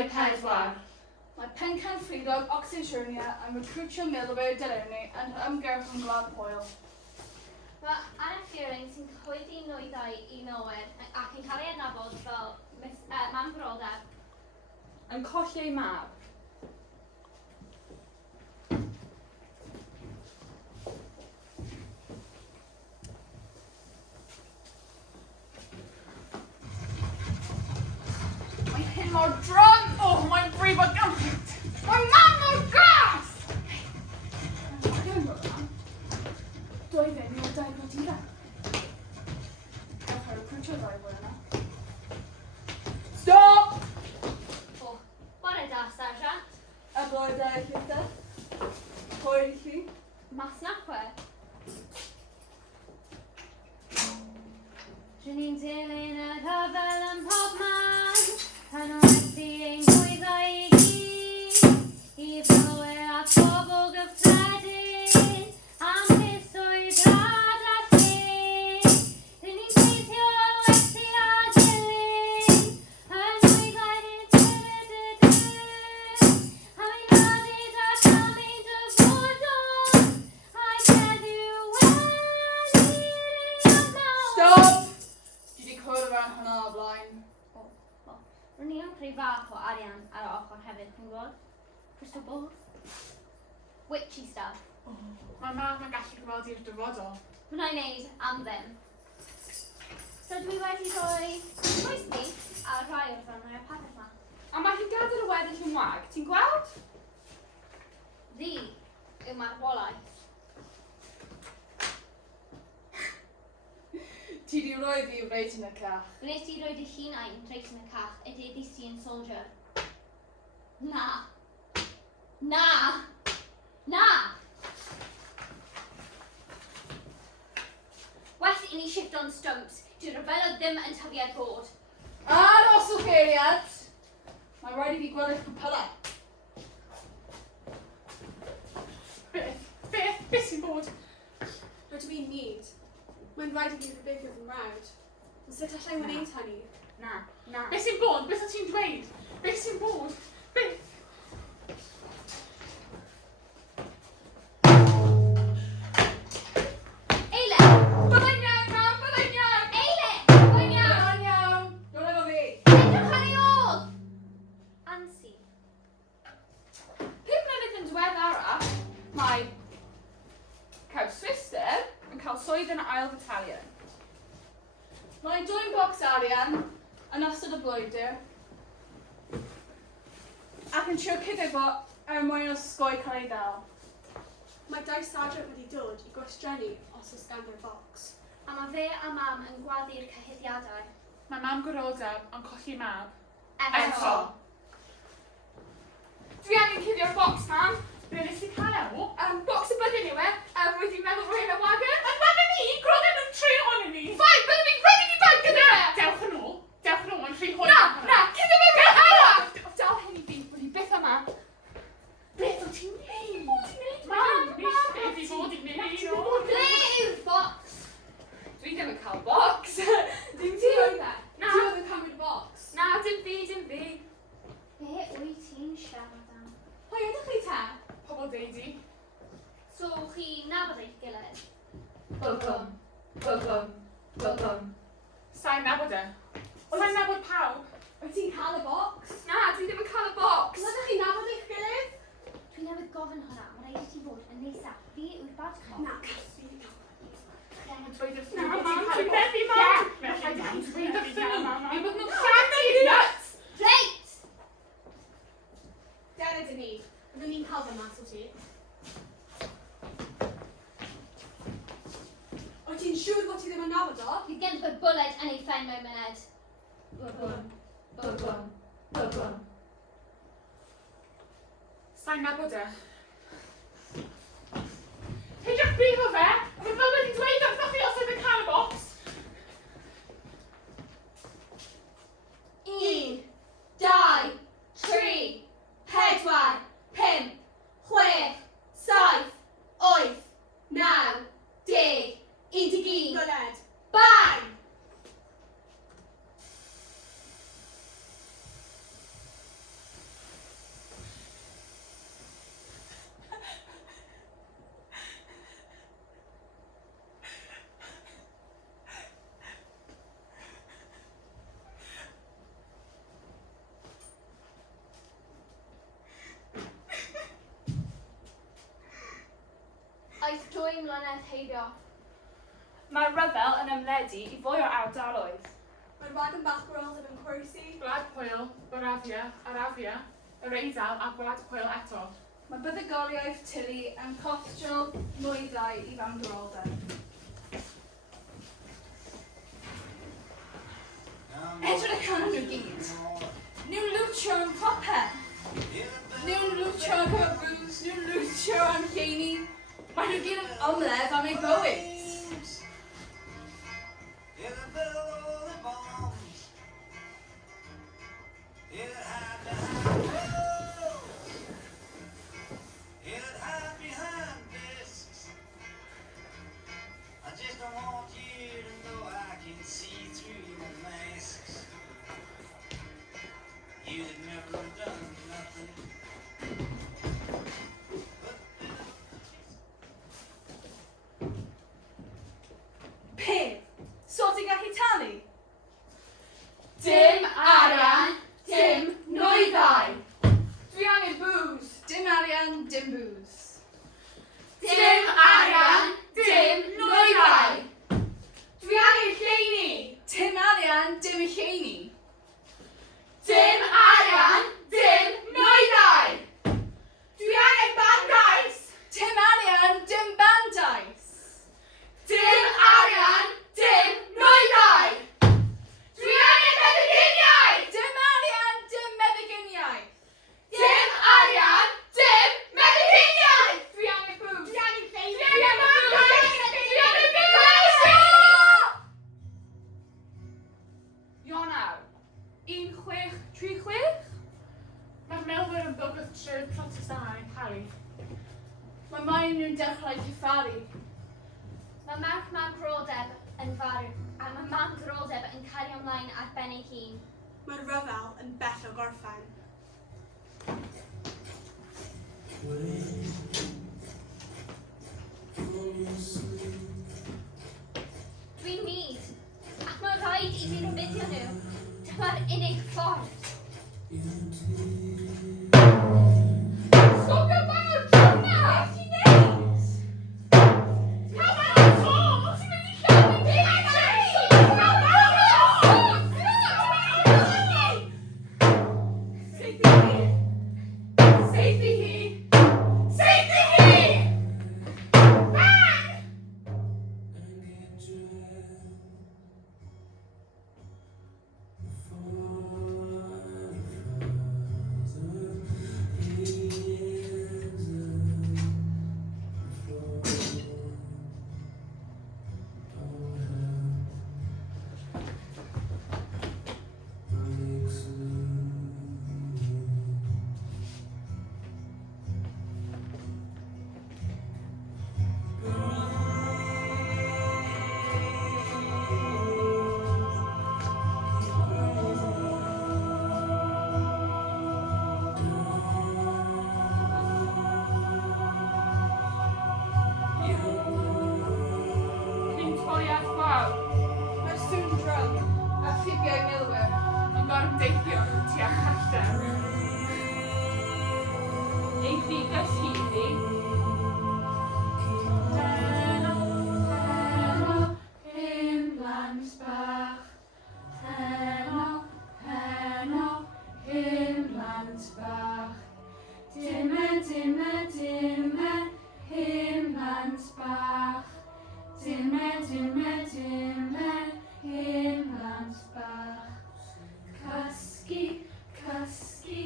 pedwar. Mae Pencan Ffridog Oxensiwrnia yn recrwtio milwyr Delewni yn ymgyrch yn Gwlad Pwyl. Mae Anna Fearing sy'n cyhoeddi nwyddau I Nolwen ac yn cael ei adnabod fel mam Broldeb yn colli ei mab. Mae hyn mor dron! Mae'n brif o gymaint! Mae mam mor gas! Dwi'n gwybod mam. Dwy fewn o'r dau bod ifanc. Gawch ar recrwtio ddau fwy yna. Stop! O, bore da, Sergeant. A blwydd a llitha. Hwyl I chi. Mas nachwe. Rydyn ni'n dilyn y rhyfel yn pob man, pan o werthu ein nwyddau I gyd, I flywir a phobl gyffredin, am hithwydd rad a llyn. Rydyn ni'n teithio werthu a dilyn, y nwyddau ni'n dyn, a mi'n radid ac am ein dyfodol, a'i heddiw wedi aml. Stop! Dwi wedi cwrdd ran hwnna o blaen. Rydyn ni yn creu fath o arian ar y ochr hefyd, chi'n gwybod? Crystal balls? Witchy stuff. Mae mam yn gallu gweld i'r dyfodol. Wna'n neud am ddim. So dwi wedi rhoi croesni a rhai o'r ffilmau o'r papur yma. A mae hi'n gadael y weddill yn wag, ti'n gweld? Fi yw marwolaeth. Ti di roi fi reit yn y cach. Gwnes ti roed y llunau yn treis yn y cach y dedis ti yn soldier. Na. Na. Na. Well I ni shift on stumps. Dwi'n ryfelodd ddim yn tyfiad bod. Aros o cheiriad! Mae rhaid I fi gweld eich cwpylau. Beth sy'n bod? Rydw i'n need. Mae'n rhaid I fi rhywbeth fy mrawd. Ond sut allai wneud hynny? Na. Beth sy'n bod? Beth wyt ti'n dweud? Beth sy'n bod? Beth? Eile! Byddai'n iawn, mam! Byddai'n iawn! Eile! Byddai'n iawn! Byddai'n iawn! Dod efo fi! Edrych ar ei ôl! Ansi. 5 mlynedd yn diweddarach, mae Caws Swister yn cael swydd yn ail battalion. Mae'n dwy'n bocs arian yn ystod y blwyddyn ac yn trio cydebo mwyn o sgoi cael ei ddal. Mae dau sargeant wedi dod I gwestiynu os oes ganddo'r bocs. A mae fe a mam yn gwaddu'r cyhyddiadau. Mae mam Gwroldeb yn colli mab. Eto. Dwi angen cuddio'r bocs, mam. Be nes I cael o? Bocs y byddin yw e. Wyt ti'n meddwl rwy'n y wagon? Yn wagon ni? Grodden nhw'n tri ohonyn ni. Fine, byddwn ni'n ready I bag gyda fe. Dewch yn ôl. Dewch yn ôl, mae'n rhy hwyl. Na, cyddio fe fe arall. Dal hyn I fi, wedi beth yma. Beth wyt ti'n neud? Mam, beth I fod I neud? Ble yw'r bocs? Dwi ddim yn cael bocs. Dim ti oedd e? Na. Ti oedd yn cymryd bocs? Na, dim fi. Be wyt ti'n siarad am? Pwy ydych chi te? Pobl deudi. So chi nabod eich gilydd? Bwbwm. Sa'n nabod e? Sa'n nabod pawb? Wyt ti'n cael y bocs? Na, dwi ddim yn cael y bocs. Ydych chi'n nabod eich gilydd? Dwi newydd gofyn hwnna, mae rhaid I ti fod yn nesaf. Fi yw'r bad cop. Na, Cassie. Dweud wrth Na, ni bod mam, ti'n cael ti'n y bocs. methu, mam. Rhaid I chi dweud wrthyn nhw. I bod nhw'n lladd nuts. Reit! Dyna dyn ni. Byddwn ni'n cael fy mas o ti. Wyt ti'n siŵr bod ti ddim yn nabod o? Bydd gen fy bwled yn ei phen mewn myned. Bwbwm. Sa'n nabod e? Peidiwch brifo fe! Mae fel wedi dweud wrthoch chi os oedd yn cael y bocs. 1, 2, 3, 4, 5, 6, 7, 8, 9, 10, 11. Byled. Bang! 2 mlynedd heibio. Mae'r ryfel yn ymledu I fwy o ardaloedd. Mae'r wagon bach gwraldeb yn cwrsi. Gwlad Pwyl, Boravia, Arafia, yr Eidal a Gwlad Pwyl eto. Mae buddugoliaeth Tili yn costio nwyddau I fan gwraldeb. Edrych yn nhw gyd. Nhw'n lwtio yn popeth. Nhw'n lwtio yn cyfrws, nhw'n lwtio yn lleini. Mae nhw gyd yn ymledd am eu bywyd. Peth? So ti'n gallu talu? Dim arian, dim nwyddau. Dwi angen booze. Dim arian, dim booze. Dim arian, dim nwyddau. Dwi angen lleini. Dim arian, dim lleini. Dim arian, dim nwyddau. Dwi angen bandais. Dim arian, dim bandais. Dim arian, dim nwyddau. Dwi angen meddyginiaeth. Dim arian, dim meddyginiaeth. Dim arian, dim meddyginiaeth. Dwi angen booze. Dwi angen lleini. Dwi angen bandais. Dwi angen bandais. Ionawr. 1636. Mae'r melwyr yn bygwth trwy'r protestannau yn Harry. Mae maen nhw'n dechrau cuffaru. Mae merch mam Groldeb yn farw, a mae mam Groldeb yn cario ymlaen ar ben ei hun. Mae'r ryfel yn bell o gorffen. Dwi'n myd, ac mae rhaid I fi rybuddio nhw. Dyma'r unig ffordd. Stopio bawr drwm na! Beth ti'n neud? Cael bawr to! Ti'n mynd I llawn I fi! Cael bawr to! Seithi hi! Seithi hi! Seithi hi! Bang! Cyntoriaeth gwawr. Mae'r sŵn drum a ffibiau milwyr. Yn gorfod deithio tua callter. Ei ddigas hyddi. Heno, hyn blant bach. Heno, hyn blant bach. Dyma, hyn blant bach. Dyma, hyn blant bach. Cysgu,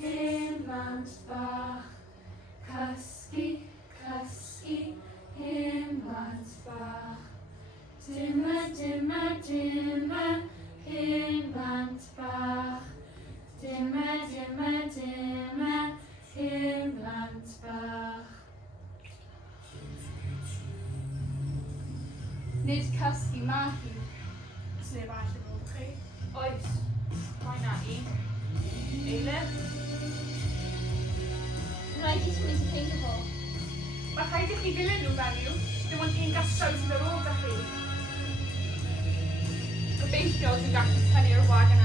hyn blant bach. Cysgu, hyn blant bach. Dyma, hyn blant bach. Dyma, hyn blant bach. Nid cysgu ma hi. Os neb all yn ôl chi. Oes. Mae na un. Eilydd. Rhaid I sgwyd I ffeindio fo. Mae rhaid I chi dilyn nhw fenyw. Dim ond un gastraw sydd ar ôl da chi. Gobeithio dwi'n gallu tynnu'r wagon